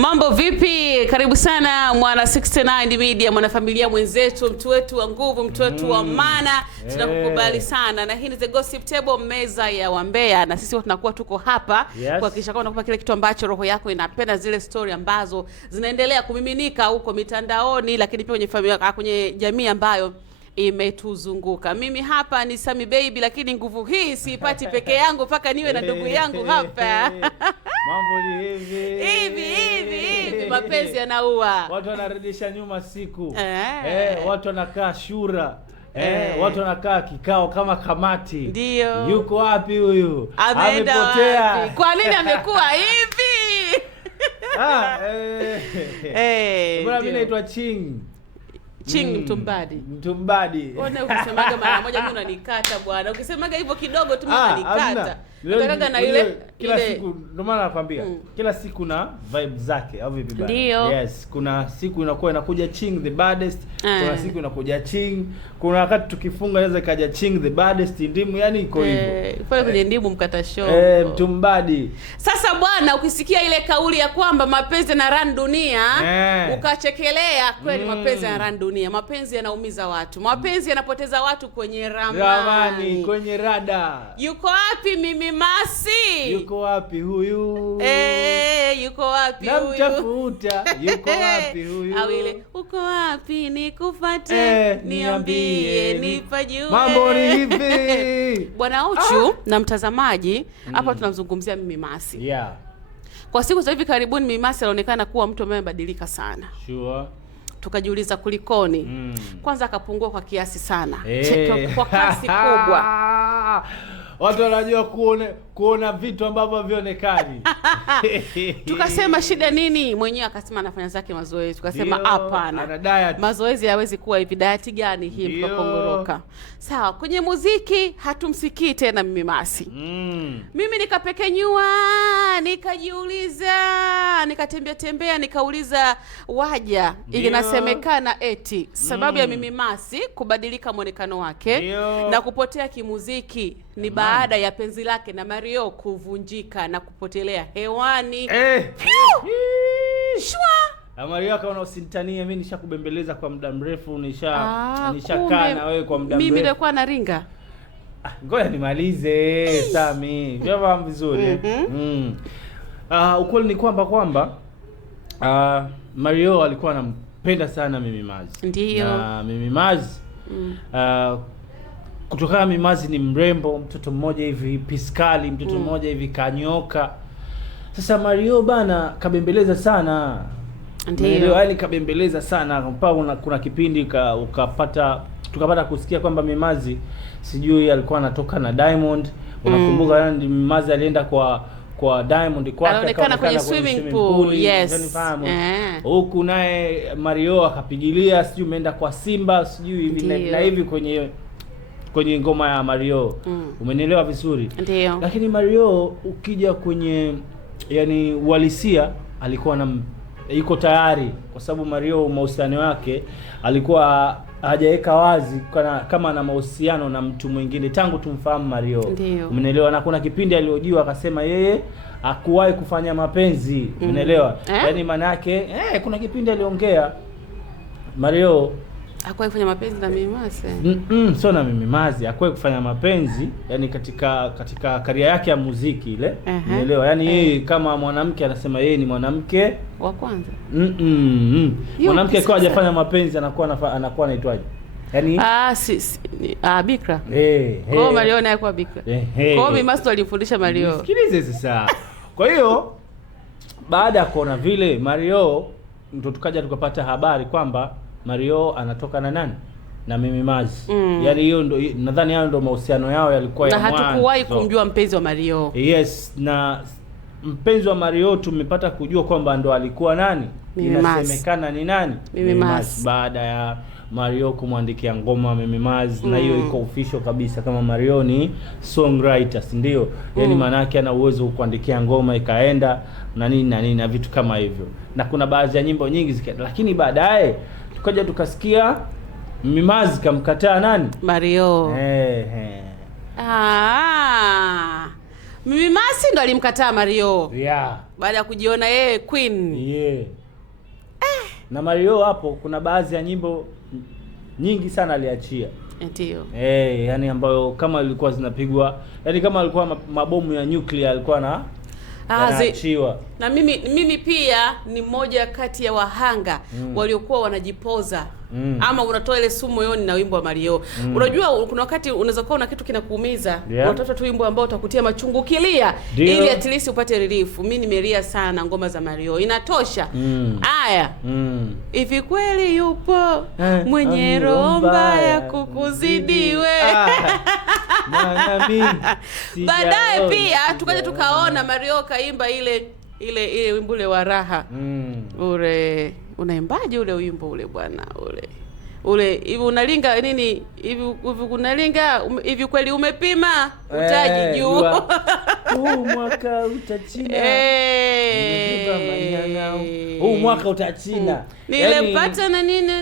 Mambo vipi? Karibu sana mwana 69 Media, mwana familia mwenzetu, mtu wetu wa nguvu, mtu wetu wa maana. Tunakukubali sana. Na hii ni The Gossip Table, meza ya wambea. Na sisi tunakuwa tuko hapa kuhakikisha kwamba unakupa kile kitu ambacho roho yako inapenda, zile story ambazo zinaendelea kumiminika huko mitandaoni, lakini pia kwenye familia, kwenye jamii ambayo imetuzunguka. Mimi hapa ni Sami Baby, lakini nguvu hii siipati peke yangu, mpaka niwe na ndugu yangu hapa. Mambo ni hivi mapenzi yanaua. Watu wanarudisha nyuma siku. Watu wanakaa shura. Watu wanakaa kikao kama kamati. Ndio. Yuko wapi huyu? Amepotea. Kwa nini amekuwa hivi? Bwana, mimi naitwa Ching Mtumbadi. Mtumbadi. Ona ukisemaga mara moja mimi unanikata bwana. Ukisemaga hivyo kidogo tu mimi unanikata. Nataka na ile kila siku, ndio maana nakwambia kila siku na vibe zake au vipi bwana? Yes, kuna siku inakuja Ching the baddest, kuna siku inakuja Ching, kuna wakati tukifunga inaweza kaja Ching the baddest ndimu, yani iko hivyo. Pale kwenye ndimu mkata show. Mtumbadi. Sasa bwana, ukisikia ile kauli ya kwamba mapenzi yana run dunia, ukachekelea kweli, mapenzi yana run dunia. Mapenzi yanaumiza watu. Mapenzi yanapoteza watu kwenye ramani, kwenye rada. Yuko wapi Mimi Masi? Yuko wapi huyu? Yuko wapi huyu? Namtafuta. Yuko wapi huyu? Au ile uko wapi nikufuate, niambie nipajue. Mambo ni hivi. Bwana Uchu na mtazamaji, hapa tunazungumzia Mimi Masi. Kwa siku za hivi karibuni Mimi Masi anaonekana kuwa mtu amebadilika sana. Sure. Tukajiuliza kulikoni. Kwanza akapungua kwa kiasi sana. Kwa kasi kubwa. Watu wanajua kuona vitu ambavyo havionekani. Tukasema shida nini? Mwenyewe akasema anafanya zake mazoezi. Tukasema hapana. Mazoezi hayawezi kuwa hivi. Diet gani hii mkakongoroka? Sawa, kwenye muziki hatumsikii tena Mimi Masi. Mimi nikapekenyua, nikajiuliza, nikatembea nikauliza waja. Inasemekana eti sababu ya Mimi Masi kubadilika muonekano wake na kupotea kimuziki ni baada ya penzi lake na Mario kuvunjika na kupotelea hewani. Shwa! Mario akaona usintanie, mimi nishakubembeleza kwa muda mrefu, nishakaa na wewe kwa muda mrefu. Mimi nilikuwa na ringa. Ngoja nimalize, Sami. Vyafahamu vizuri. Ukweli ni kwamba Mario alikuwa anampenda sana Mimi Masi. Ndio. Na Mimi Masi kutokana Mimi Masi ni mrembo, mtoto mmoja hivi piskali, mtoto mmoja hivi kanyoka. Sasa Mario bana kabembeleza sana. Ndio. Yaani kabembeleza sana mpaka kuna kipindi tukapata kusikia kwamba Mimi Masi sijui alikuwa anatoka na Diamond. Unakumbuka yani Mimi Masi alienda kwa Diamond kwake, anaonekana kwenye swimming pool. Yes. Huku naye Mario akapigilia sijui umeenda kwa Simba sijui hivi na hivi kwenye ngoma ya Mario. Umenielewa vizuri? Ndio. Lakini Mario ukija kwenye yani uhalisia alikuwa yuko tayari, kwa sababu Mario mahusiano yake alikuwa hajaweka wazi kama ana mahusiano na mtu mwingine tangu tumfahamu Mario. Umenielewa? Na kuna kipindi aliojiwa akasema yeye hakuwahi kufanya mapenzi. Umenielewa? Yaani maana yake kuna kipindi aliongea Mario hakuwahi kufanya mapenzi na Mimi Masi. Sio na Mimi Masi, hakuwahi kufanya mapenzi yani katika career yake ya muziki ile. Unaelewa? Yani yeye kama mwanamke anasema yeye ni mwanamke wa kwanza. Mwanamke kwa hajafanya mapenzi anakuwa anaitwaje? Yani bikra. Kwa Mario naye kwa bikra. Kwa Mimi Masi alimfundisha Mario. Sikilize sasa. Kwa hiyo baada ya kuona vile Mario ndo tukaja tukapata habari kwamba Mario anatoka na nani? Na Mimi Masi. Yaani hiyo ndo nadhani hayo ndo mahusiano yao yalikuwa ya mwanzo. Na hatukuwahi kumjua mpenzi wa Mario. Yes, na mpenzi wa Mario tumepata kujua kwamba ndo alikuwa nani? Inasemekana ni nani? Mimi Masi. Baada ya Mario kumwandikia ngoma Mimi Masi, na hiyo iko official kabisa kama Mario ni songwriter, ndio. Yaani maana yake ana uwezo kuandikia ngoma ikaenda na nini na vitu kama hivyo. Na kuna baadhi ya nyimbo nyingi zikaenda, lakini baadaye tukaja tukasikia Mimi Masi kamkataa nani? Mario. Mimi Mimasi ndo alimkataa Mario. Yeah. Baada ya kujiona yeye queen. Yeah. Na Mario hapo kuna baadhi ya nyimbo nyingi sana aliachia. Ndio. Yani ambayo kama ilikuwa zinapigwa, yani kama alikuwa mabomu ya nuclear alikuwa na yanaachiwa. Na mimi pia ni mmoja kati ya wahanga waliokuwa wanajipoza. Ama unatoa ile sumu moyoni na wimbo wa Mario. Unajua kuna wakati unaweza kuwa una kitu kinakuumiza, unatafuta tu wimbo ambao utakutia machungu kilia ili at least upate relief. Mimi nimelia sana ngoma za Mario. Inatosha. Haya. Hivi kweli yupo mwenye roho mbaya kukuzidi wewe. Baadaye pia tukaja tukaona Mario kaimba ile wimbo ule wa raha. Ule unaimbaje ule wimbo ule bwana ule hivi unalinga nini hivi unalinga hivi kweli umepima utaji juu huu mwaka utachina huu mwaka utachina nilipata na nini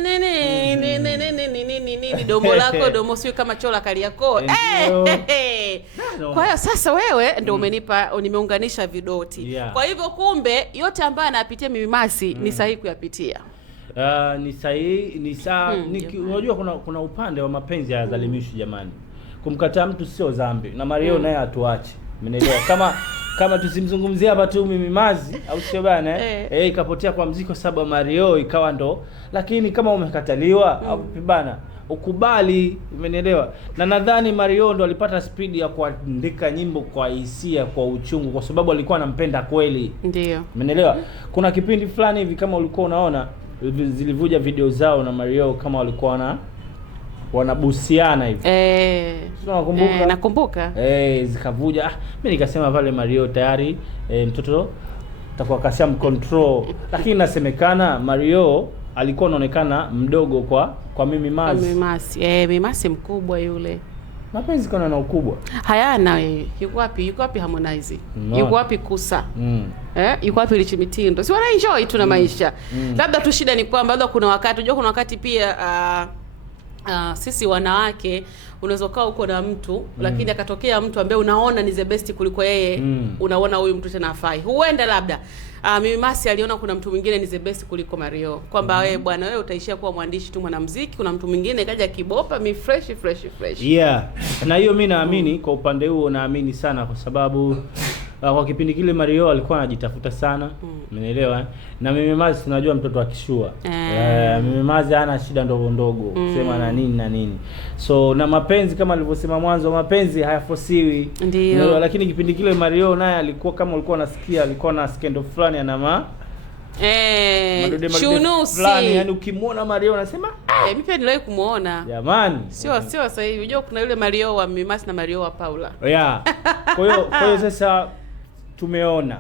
domo lako domo sio kama chola kali yako kwa hiyo sasa wewe ndio nimeunganisha vidoti. Kwa hivyo kumbe yote ambayo anapitia Mimimasi ni sahihi kuyapitia. Ni sahihi, unajua kuna upande wa mapenzi ya dhalimishi jamani. Kumkataa mtu sio dhambi. Na Mario naye atuache. Umeelewa? Kama tusimzungumzia hapa tu Mimimasi au sio bana ikapotea kwa mziki sababu Mario ikawa ndo, lakini kama umekataliwa au bana ukubali, umeelewa? Na nadhani Mario ndo alipata speed ya kuandika nyimbo kwa hisia, kwa uchungu, kwa sababu alikuwa anampenda kweli. Ndio. Umeelewa? Kuna kipindi fulani hivi kama ulikuwa unaona zilivuja video zao na Mario kama walikuwa wanabusiana hivi. Unakumbuka? Nakumbuka. Zikavuja. Mimi nikasema pale Mario tayari mtoto atakuwa kasha control. Lakini inasemekana Mario alikuwa anaonekana mdogo kwa Mimimasi. Mimimasi mkubwa yule. Mapenzi kana na ukubwa. Hayana yeye. Yuko wapi Harmonize? Yuko wapi Kusa? Yuko wapi Rich Mitindo? Si wana enjoy tu na maisha. Labda tu shida ni kwamba labda kuna wakati pia sisi wanawake unaweza kaa uko na mtu lakini akatokea mtu ambaye unaona ni the best kuliko yeye, unaona huyu mtu tena afai. Huenda labda Mimimasi aliona kuna mtu mwingine ni the best kuliko Mario, kwamba wewe bwana wewe utaishia kuwa mwandishi tu mwanamuziki, kuna mtu mwingine kaja kibopa mi fresh. Yeah. Na hiyo mimi naamini kwa upande huo, naamini sana kwa sababu kwa kipindi kile Mario alikuwa anajitafuta sana. Umeelewa? Na Mimimasi tunajua mtoto akishua. Mimimasi hana shida ndogo kusema na nini. So na mapenzi kama alivyosema mwanzo, mapenzi hayafosiwi. Ndio. Lakini kipindi kile Mario naye alikuwa kama ulikuwa unasikia, alikuwa na skendo fulani ana chunusi yani ukimwona Mario unasema mimi pia niliwahi kumuona jamani, sio sasa hivi. Unajua kuna yule Mario wa Mimimasi na Mario wa Paula. Kwa hiyo sasa tumeona.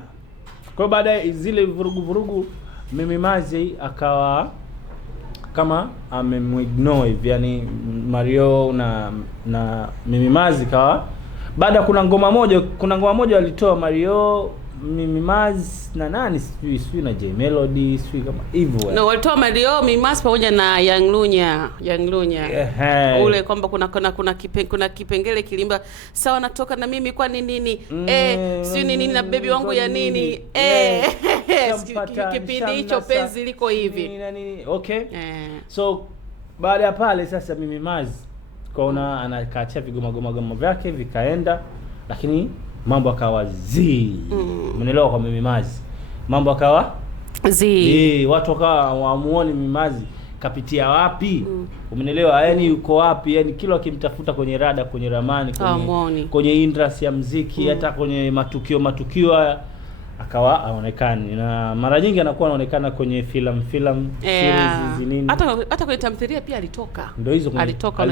Kwa baada ya zile vurugu Mimimasi akawa kama amemignore hivi, yani Mario na Mimimasi kawa baada kuna ngoma moja walitoa Mario Mimimasi na nani sijui na J Melody sijui kama hivyo. No, walitoa Mario Mimimasi pamoja na Young Lunya. Ule kwamba kuna kipengele kilimba sawa natoka na mimi kwa nini sijui nini na baby wangu ya nini kipindi hicho penzi liko hivi. Okay. So baada ya pale sasa Mimimasi kaona anakaachia vigoma vyake vikaenda, lakini mambo akawa umeelewa? Kwa Mimimasi mambo akawa watu wakawa waamuoni Mimimasi kapitia wapi, umeelewa? Yani yuko wapi, yani kila akimtafuta kwenye rada, kwenye ramani, kwenye industry ya muziki, hata kwenye matukio haya akawa aonekani, na mara nyingi anakuwa anaonekana kwenye film series nini, hata kwenye tamthilia pia alitoka. Ndio hizo alitoka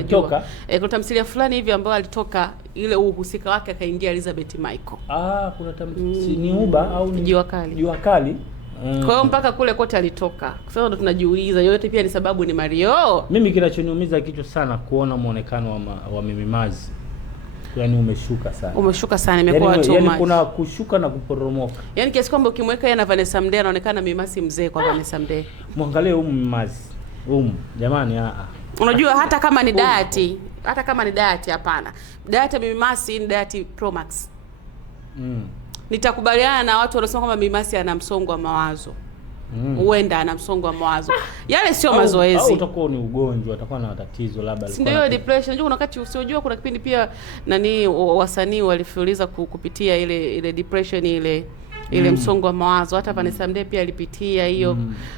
kuna tamthilia fulani hivi ambayo alitoka ile uhusika wake akaingia Elizabeth Michael. Kuna tamthilia ni Uba au ni Jua Kali. Kwa hiyo mpaka kule kote alitoka. Sasa ndo tunajiuliza yote pia ni sababu ni Mario. Mimi kinachoniumiza kichwa sana kuona muonekano wa Mimimasi. Yani umeshuka sana imekuwa too much. Yani kuna kushuka na kuporomoka. Yani kiasi kwamba ukimweka yeye na Vanessa Mdee anaonekana Mimimasi mzee kwa Vanessa Mdee. Muangalie Mimimasi. Jamani Unajua hata kama ni diet hapana. Diet ya Mimimasi ni diet Pro Max. nitakubaliana na watu wanaosema kwamba Mimi Mercy ana msongo wa mawazo. Huenda ana msongo wa mawazo. Yale sio mazoezi. Au utakuwa ni ugonjwa, atakuwa na tatizo labda alikuwa. Ndio depression. Unajua kuna wakati usiojua, kuna kipindi pia wasanii walifuliza kupitia ile depression ile msongo wa mawazo. Hata Vanessa Mdee pia alipitia hiyo.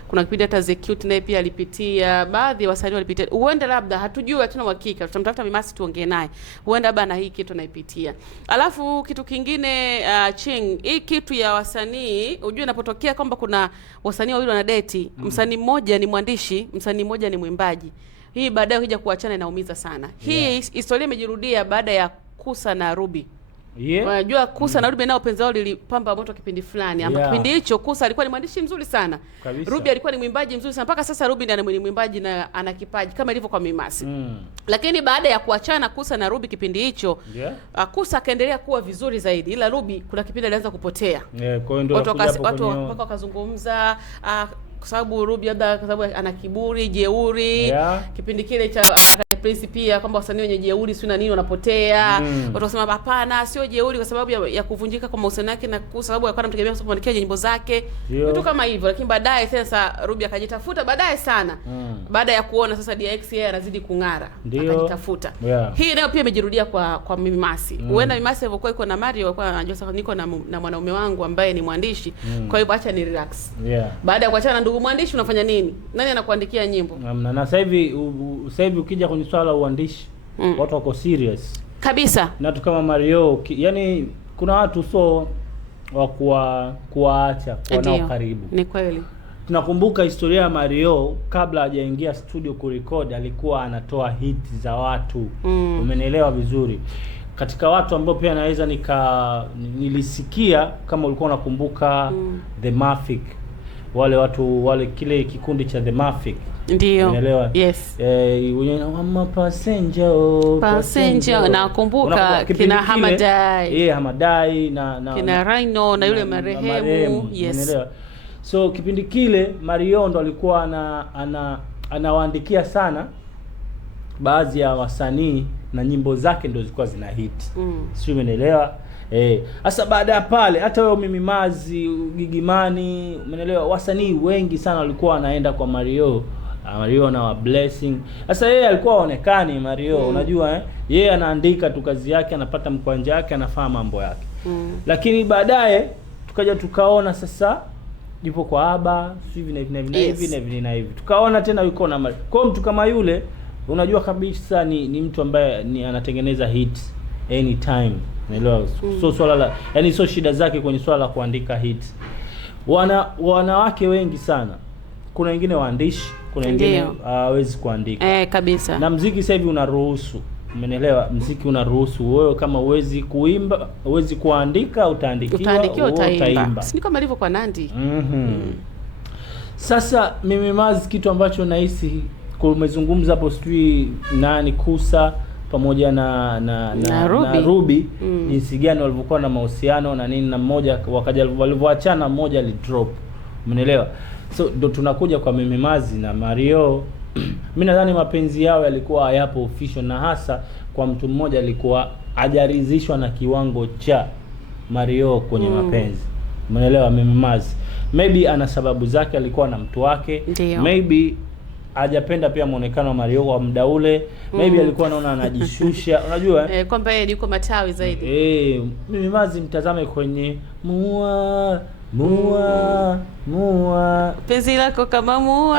Kuna kipindi hata Zekute naye pia alipitia. Baadhi ya wasanii walipitia. Huenda labda hatujui, hatuna uhakika. Tutamtafuta Mimi Mercy tuongee naye. Huenda labda na hii kitu anaipitia. Alafu kitu kingine Ching, hii kitu ya wasanii, unajua inapotokea kwamba kuna wasanii wawili wana date, msanii mmoja ni mwandishi, msanii mmoja ni mwimbaji. Hii baadaye ukija kuachana inaumiza sana. Hii historia imejirudia baada ya Kusa na Ruby. Unajua Kusa na Ruby nao penzi lao lilipamba moto kipindi fulani. Kipindi hicho Kusa alikuwa ni mwandishi mzuri sana. Ruby alikuwa ni mwimbaji mzuri sana. Mpaka sasa Ruby ndiye ni mwimbaji na ana kipaji kama ilivyo kwa Mimi Mercy. Lakini baada ya kuachana Kusa na Ruby kipindi hicho, Kusa akaendelea kuwa vizuri zaidi. Ila Ruby kuna kipindi alianza kupotea. Kwa hiyo ndio watu wakazungumza kwa sababu Ruby labda kwa sababu ana kiburi, jeuri. Kipindi kile cha Prince pia kwamba wasanii wenye jeuri sio na nini wanapotea. Watu wasema hapana, sio jeuri kwa sababu ya kuvunjika kwa mahusiano yake na kwa sababu alikuwa anamtegemea kwa kuandikia nyimbo zake. Vitu kama hivyo. Lakini baadaye sasa Ruby akajitafuta baadaye sana. Baada ya kuona sasa DX yeye anazidi kung'ara, akajitafuta. Hii nayo pia imejirudia kwa Mimi Mercy. Huenda Mimi Mercy alikuwa iko na Mario, alikuwa anajua sasa niko na mwanaume wangu ambaye ni mwandishi. Kwa hivyo acha ni relax. Baada ya kuachana na ndugu mwandishi unafanya nini? Nani anakuandikia nyimbo? Na sasa hivi ukija kwenye swala la uandishi, watu wako serious kabisa. Na tu kama Mario, yani kuna watu wa kuwaacha kwa nao karibu. Ni kweli. Tunakumbuka historia ya Mario kabla hajaingia studio kurekodi, alikuwa anatoa hit za watu. Umenielewa vizuri? Katika watu ambao pia naweza nilisikia kama ulikuwa unakumbuka The Mafic. Wale kile kikundi cha The Mafic. Ndio. Unaelewa? Yes. Passenger nakumbuka kina Hamadai. Hamadai na kina Rhino na yule marehemu. Yes. Unaelewa? So kipindi kile Mario ndo alikuwa anawaandikia sana baadhi ya wasanii na nyimbo zake ndo zilikuwa zina hit. Sio, umeelewa? Sasa baada ya pale hata wewe Mimi Mercy, Gigimani, umeelewa, wasanii wengi sana walikuwa wanaenda kwa Mario na wa Blessing. Sasa yeye alikuwa haonekani Mario, unajua yeye anaandika tu kazi yake, anapata mkwanja wake, anafanya mambo yake. Lakini baadaye tukaja tukaona sasa yupo kwa Aba, hivi na hivi. Tukaona tena yuko na Mario. Kwa mtu kama yule unajua kabisa ni mtu ambaye anatengeneza hits anytime. Unaelewa? So swala la yani sio shida zake kwenye swala la kuandika hits. Wanawake wengi sana. Kuna wengine waandishi, kuna wengine hawezi kuandika. Kabisa. Na muziki sasa hivi unaruhusu. Umeelewa? Muziki unaruhusu wewe kama huwezi kuimba, huwezi kuandika, utaimba. Si kama ilivyo kwa Nandi. Sasa Mimi Mercy, kitu ambacho nahisi kumezungumza hapo sijui nani Kusa pamoja na Ruby jinsi gani walivyokuwa na mahusiano na nini, na mmoja wakaja walivyoachana, mmoja alidrop. Umeelewa? So ndo tunakuja kwa Mimi Mercy na Mario. Mimi nadhani mapenzi yao yalikuwa hayapo official, na hasa kwa mtu mmoja alikuwa hajaridhishwa na kiwango cha Mario kwenye mapenzi. Umeelewa? Mimi Mercy maybe ana sababu zake, alikuwa na mtu wake. Maybe hajapenda pia muonekano wa Mario kwa muda ule. Maybe alikuwa anaona anajishusha, unajua kwamba yeye yuko matawi zaidi. Mimi Mercy mtazame kwenye mua penzi lako kama mua.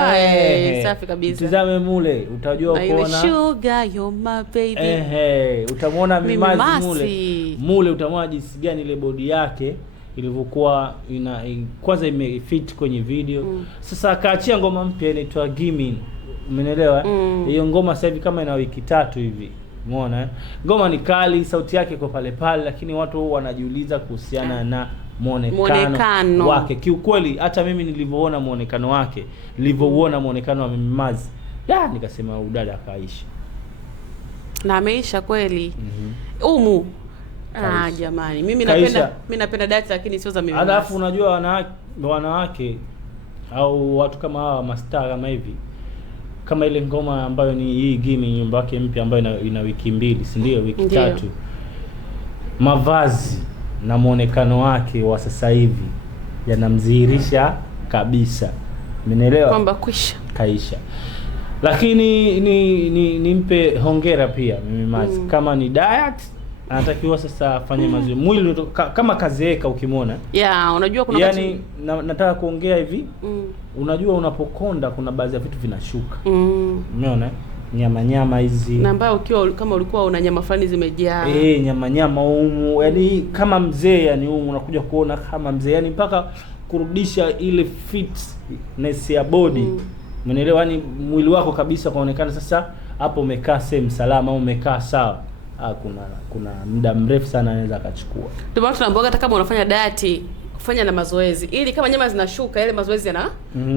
Safi kabisa. Mtazame mule utajua kuona sugar you're my baby. Utamwona Mimi Mercy mule utamwona jinsi gani ile body yake ilivyokuwa kwanza imefit kwenye video. Sasa akaachia ngoma mpya inaitwa Gimme. Umeelewa? Hiyo ngoma sasa hivi kama ina wiki 3 hivi. Umeona? Ngoma ni kali, sauti yake iko pale pale, lakini watu wanajiuliza kuhusiana na muonekano wake. Kiukweli hata mimi nilivyoona muonekano wake, nilivyouona muonekano wa Mimi Mercy, nikasema udada akaisha. Na ameisha kweli. Jamani, mimi napenda data lakini sio za Mimi Mercy. Alafu unajua wanawake au watu kama hawa mastaa kama hivi, kama ile ngoma ambayo ni hii Gimme, nyimbo yake mpya ambayo ina wiki 2, si ndio? Wiki 3. Mavazi na muonekano wake wa sasa hivi yanamdhihirisha kabisa, umeelewa, kwamba kaisha. Lakini nimpe hongera pia Mimi Mazi. Kama ni diet anatakiwa sasa afanye mazoezi. Mwili kama kazeeka ukimwona. Unajua kuna yani nataka kuongea hivi. Unajua unapokonda kuna baadhi ya vitu vinashuka. Umeona? Nyama hizi. Na ambayo ukiwa kama ulikuwa una nyama fulani zimejaa. Nyama humu. Yaani kama mzee, yani humu unakuja kuona kama mzee. Yani mpaka kurudisha ile fitness ya body. Umeelewa? Yani mwili wako kabisa kuonekana sasa hapo umekaa sehemu salama au umekaa sawa. Kuna muda mrefu sana anaweza akachukua. Ndio maana tunaambiwa hata kama unafanya diet, kufanya na mazoezi ili kama nyama zinashuka yale mazoezi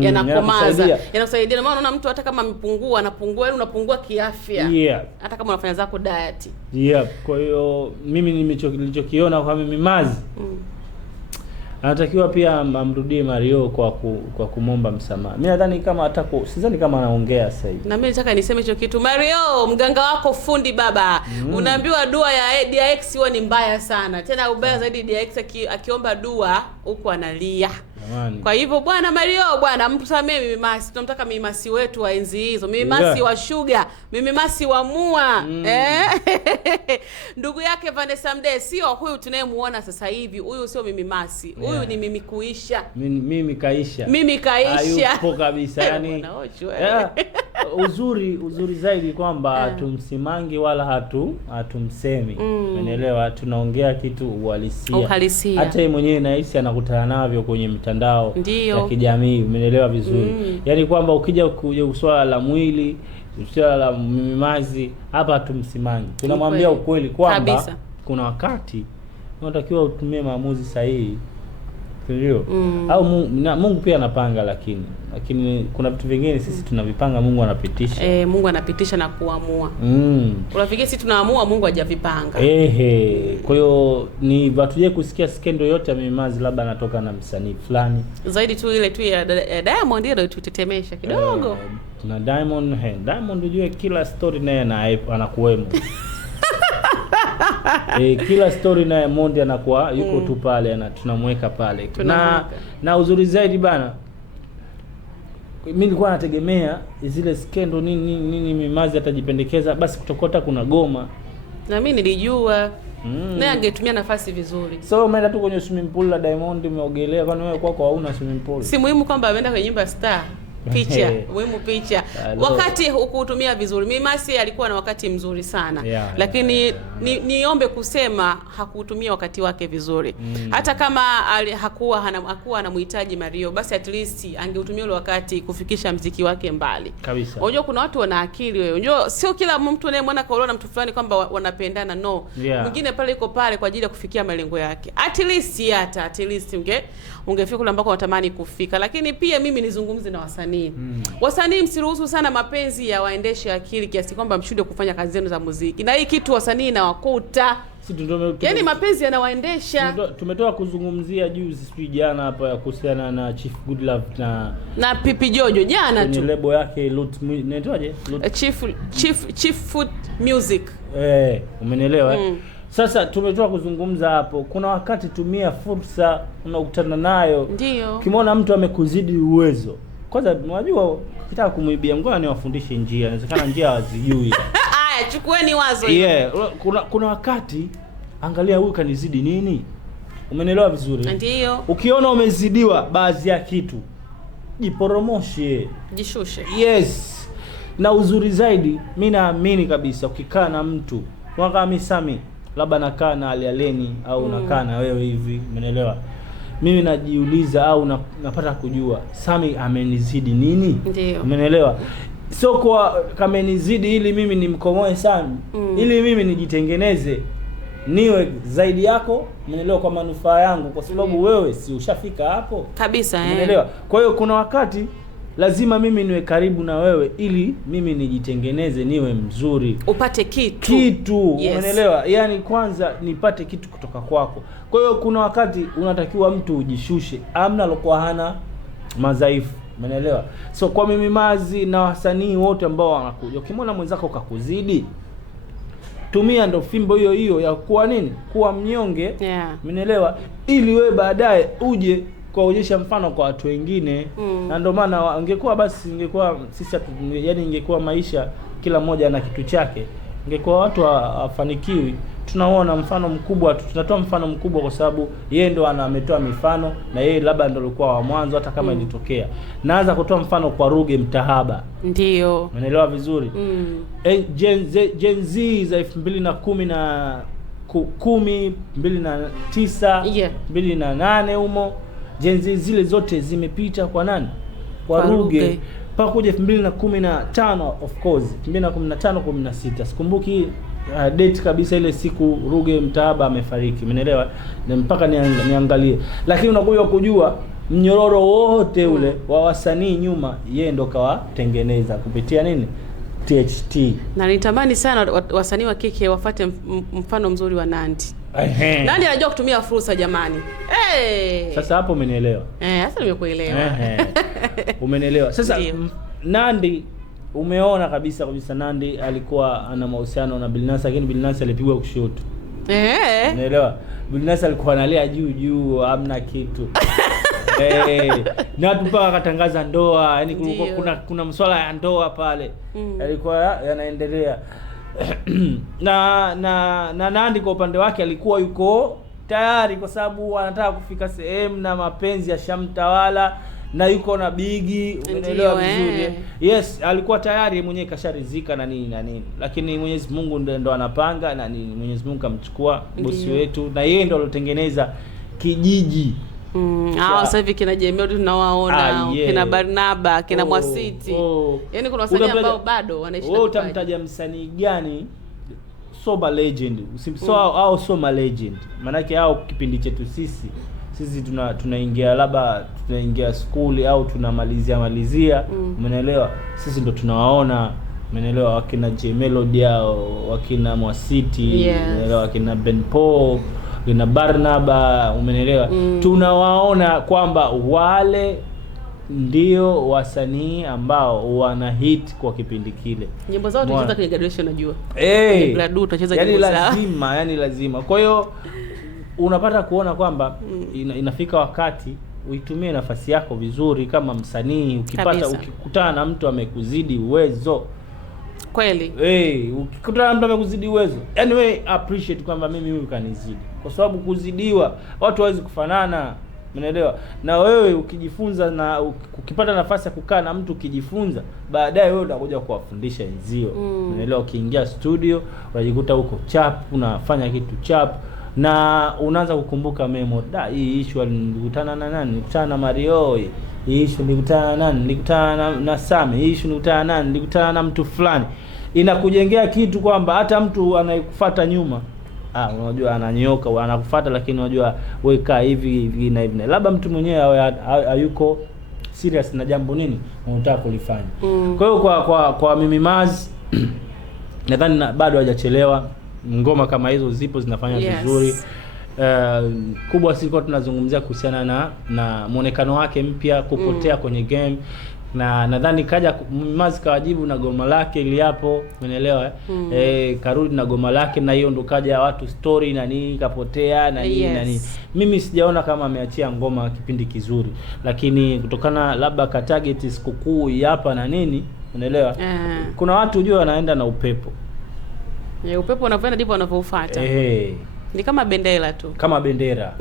yanakomaza, yanakusaidia. Maana unaona mtu hata kama amepungua anapungua, yani unapungua kiafya. Hata kama unafanya zako diet. Kwa hiyo mimi nilichokiona kwa Mimi Mazi anatakiwa pia amrudie Mario kwa kumomba msamaha. Mimi nadhani kama sidhani kama anaongea sasa hivi. Na mimi nataka niseme hicho kitu. Mario, mganga wako fundi baba. Unaambiwa dua ya DX huwa ni mbaya sana. Tena ubaya zaidi DX akiomba dua huko analia. Kwa hivyo bwana Mario, bwana mtusamee Mimi Mazi. Tunamtaka Mimi Mazi wetu wa enzi hizo. Mimi Mazi wa Sugar, Mimi Mazi wa Mua. Ndugu yake Vanessa Mdee sio huyu tunayemuona sasa hivi. Huyu sio Mimi Mazi. Huyu ni Mimi Kuisha. Mimi kaisha. Hayupo kabisa. Yani uzuri zaidi kwamba tumsimangi wala hatumsemi. Umeelewa? Tunaongea kitu uhalisia. Hata yeye mwenyewe nahisi anakutana navyo kwenye mitandao ya kijamii. Umeelewa vizuri? Yani kwamba ukija swala la mwili, swala la Mimi Mazi, hapa tumsimangi. Tunamwambia ukweli kwamba kuna wakati unatakiwa utumie maamuzi sahihi. Ndio. Au Mungu pia anapanga, lakini kuna vitu vingine sisi tunavipanga, Mungu anapitisha. Mungu anapitisha na kuamua. Unafikiri sisi tunaamua, Mungu hajavipanga. Kwa hiyo ni batuje kusikia skendo yote ya Mimi Mazi labda anatoka na msanii fulani. Zaidi tu ile tu ya Diamond ndio tutetemesha kidogo. Na Diamond unajua kila story naye anakuwemo. Kila story na Mondi anakuwa yuko tu pale na tunamweka pale. Na uzuri zaidi bana, mimi nilikuwa nategemea zile skendo nini Mimi Mazi atajipendekeza basi kutokota kuna goma. Na mimi nilijua naye angetumia nafasi vizuri. So umeenda tu kwenye swimming pool la Diamond umeogelea, kwani wewe kwako hauna swimming pool? Si muhimu kwamba ameenda kwenye nyumba Star. Picha, muhimu picha. Wakati hukutumia vizuri. Mimi Mazi alikuwa na wakati mzuri sana. Lakini niombe kusema hakutumia wakati wake vizuri. Hata kama hakuwa anamhitaji Mario, basi at least angeutumia ule wakati kufikisha mziki wake mbali. Kabisa. Unajua kuna watu wana akili wewe. Unajua sio kila mtu anayemwona kaona mtu fulani kwamba wanapendana, no. Mwingine pale yuko pale kwa ajili ya kufikia malengo yake. At least ungefika kule ambako unatamani kufika. Lakini pia mimi nizungumze na wasanii. Wasanii msiruhusu sana mapenzi ya waendeshe akili kiasi kwamba mshinde kufanya kazi zenu za muziki. Na hii kitu wasanii na wakuta. Yaani mapenzi yanawaendesha. Tumetoka kuzungumzia juzi sijui jana hapa ya kuhusiana na Chief Goodlove na Pipi Jojo jana tu. Ni lebo yake inaitwaje? Chief Food Music. Umenielewa? Sasa tumetoka kuzungumza hapo. Kuna wakati tumia fursa unakutana nayo. Ndio. Ukimwona mtu amekuzidi uwezo. Kwanza unajua ukitaka kumuibia ngoja niwafundishe njia. Inawezekana njia hawazijui. Haya, chukueni wazo hilo. Kuna wakati angalia huyu kanizidi nini? Umenielewa vizuri? Ndio. Ukiona umezidiwa baadhi ya kitu, jiporomoshe, jishushe. Na uzuri zaidi, mimi naamini kabisa ukikaa na mtu, kama Misami, labda nakaa na Alialeni au nakaa na wewe hivi, umenielewa? Mimi najiuliza au napata kujua Sami amenizidi nini? Umenielewa? Sio kwa kamenizidi ili mimi nimkomoe Sami, ili mimi nijitengeneze niwe zaidi yako, umenielewa, kwa manufaa yangu, kwa sababu wewe si ushafika hapo kabisa. Umenielewa? Kwa hiyo kuna wakati lazima mimi niwe karibu na wewe ili mimi nijitengeneze niwe mzuri, upate kitu. Umenielewa? Yani kwanza nipate kitu kutoka kwako. Kwa hiyo kuna wakati unatakiwa mtu ujishushe, amna lokuwa hana madhaifu, umenielewa? So kwa Mimi Mazi na wasanii wote ambao wanakuja, ukimwona mwenzako kakuzidi, tumia ndo fimbo hiyo hiyo ya kuwa nini, kuwa mnyonge. Umeelewa? Ili wewe baadaye uje kuonyesha mfano kwa watu wengine. Na ndio maana ingekuwa basi, ingekuwa sisi yani ingekuwa maisha kila mmoja na kitu chake, ingekuwa watu hawafanikiwi. Tunaona mfano mkubwa, tunatoa mfano mkubwa kwa sababu yeye ndo ametoa mifano, na yeye labda ndo alikuwa wa mwanzo hata kama ilitokea. Naanza kutoa mfano kwa Ruge Mutahaba. Ndio. Umeelewa vizuri? Gen Z za 2010 2009 2008 humo, Gen Z zile zote zimepita kwa nani? Kwa Ruge. Mpaka kuja 2015 of course, 2015 16. Sikumbuki date kabisa ile siku Ruge Mutahaba amefariki. Umeelewa? Na mpaka niangalie. Lakini unakuja kujua mnyororo wote ule wa wasanii nyuma, yeye ndo kawatengeneza kupitia nini? THT. Na nitamani sana wasanii wa kike wafuate mfano mzuri wa Nandy. Nandy anajua kutumia fursa jamani. Sasa hapo umenielewa? Sasa nimekuelewa. Umenielewa. Sasa Nandy umeona kabisa Nandy alikuwa ana mahusiano na Billnass, lakini Billnass alipigwa kushoto. Unaelewa? Billnass alikuwa analea juu hamna kitu. Na watu mpaka akatangaza ndoa, yani kuna masuala ya ndoa pale. Yalikuwa yanaendelea. na Nandy kwa upande wake alikuwa yuko tayari kwa sababu anataka kufika sehemu na mapenzi ya shamtawala na yuko na Biggie. Unaelewa vizuri? Yes, alikuwa tayari mwenyewe kasharizika na nini. Lakini Mwenyezi Mungu ndo anapanga na nini. Mwenyezi Mungu kamchukua bosi wetu, na yeye ndo alotengeneza kijiji. Sasa hivi kina Jemeo tunawaona, kina Barnaba, kina Mwasiti. Yaani kuna wasanii ambao bado wanaishi. Wewe utamtaja msanii gani soba legend? Au soma legend. Maana yake hao kipindi chetu sisi tunaingia labda tunaingia school au tunamalizia. Umeelewa? Sisi ndo tunawaona. Umeelewa? Wakina J Melody hao, wakina Mwasiti, umeelewa, wakina Ben Paul, wakina Barnaba, umeelewa? Tunawaona kwamba wale ndio wasanii ambao wana hit kwa kipindi kile. Nyimbo zao tunacheza kwenye graduation najua. Bladu tunacheza nyimbo zao. Yani lazima. Kwa hiyo unapata kuona kwamba inafika wakati uitumie nafasi yako vizuri kama msanii. Ukikutana na mtu amekuzidi uwezo kweli, ukikutana na mtu amekuzidi uwezo, yani wewe appreciate kwamba mimi huyu kanizidi, kwa sababu kuzidiwa watu hawezi kufanana. Umeelewa? Na wewe ukijifunza na ukipata nafasi ya kukaa na mtu ukijifunza, baadaye wewe utakuja kuwafundisha wenzio. Umeelewa? Ukiingia studio unajikuta huko chap, unafanya kitu chap, na unaanza kukumbuka memo. Hii issue nilikutana na nani? Nilikutana na Mario. Hii issue nilikutana na nani? Nilikutana na Sami. Hii issue nilikutana na nani? Nilikutana na mtu fulani. Inakujengea kitu kwamba hata mtu anayekufuata nyuma, unajua ananyoka, anakufuata, lakini unajua wewe kaa hivi na hivi. Labda mtu mwenyewe hayuko serious na jambo nini unataka kulifanya. Kwa hiyo kwa Mimi Maz nadhani bado hajachelewa. Ngoma kama hizo zipo zinafanya vizuri. Kubwa siko tunazungumzia kuhusiana na muonekano wake mpya kupotea kwenye game, na nadhani kaja Maz kawajibu na goma lake ili hapo, umeelewa? Karudi na goma lake, na hiyo ndo kaja watu story na nini kapotea na nini na nini. Mimi sijaona kama ameachia ngoma kipindi kizuri, lakini kutokana labda ka target sikukuu hapa na nini, umeelewa? Kuna watu unajua wanaenda na upepo. Upepo unavyoenda ndipo unavyofuata. Ni kama bendera tu. Kama bendera.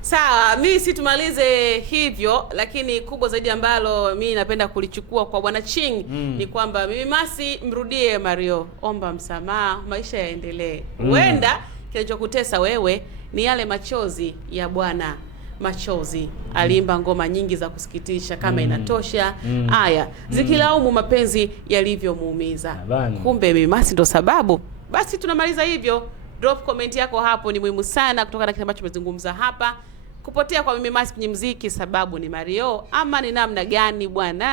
Sawa, mimi situmalize hivyo, lakini kubwa zaidi ambalo mimi napenda kulichukua kwa Bwana Ching ni kwamba Mimi Masi, mrudie Mario, omba msamaha, maisha yaendelee. Huenda kinachokutesa wewe ni yale machozi ya Bwana Machozi. Aliimba ngoma nyingi za kusikitisha kama inatosha. Haya, zikilaumu mapenzi yalivyomuumiza. Kumbe Mimi Masi ndo sababu. Basi tunamaliza hivyo. Drop comment yako hapo, ni muhimu sana kutokana na kile ambacho tumezungumza hapa. Kupotea kwa Mimi Masi kwenye muziki sababu ni Mario ama ni namna gani bwana?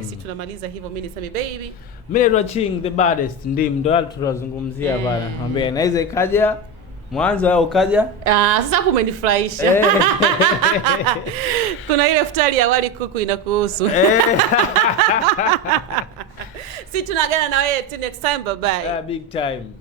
Si tunamaliza hivyo. Mimi ni Sami baby. Mimi ni Ching the baddest, ndo tunazungumzia bwana. Mwambie inaweza ikaja mwanzo au kaja. Sasa hapo umenifurahisha. Kuna ile futari ya wali kuku inakuhusu. Si tunagana na wewe till next time, bye bye. Big time.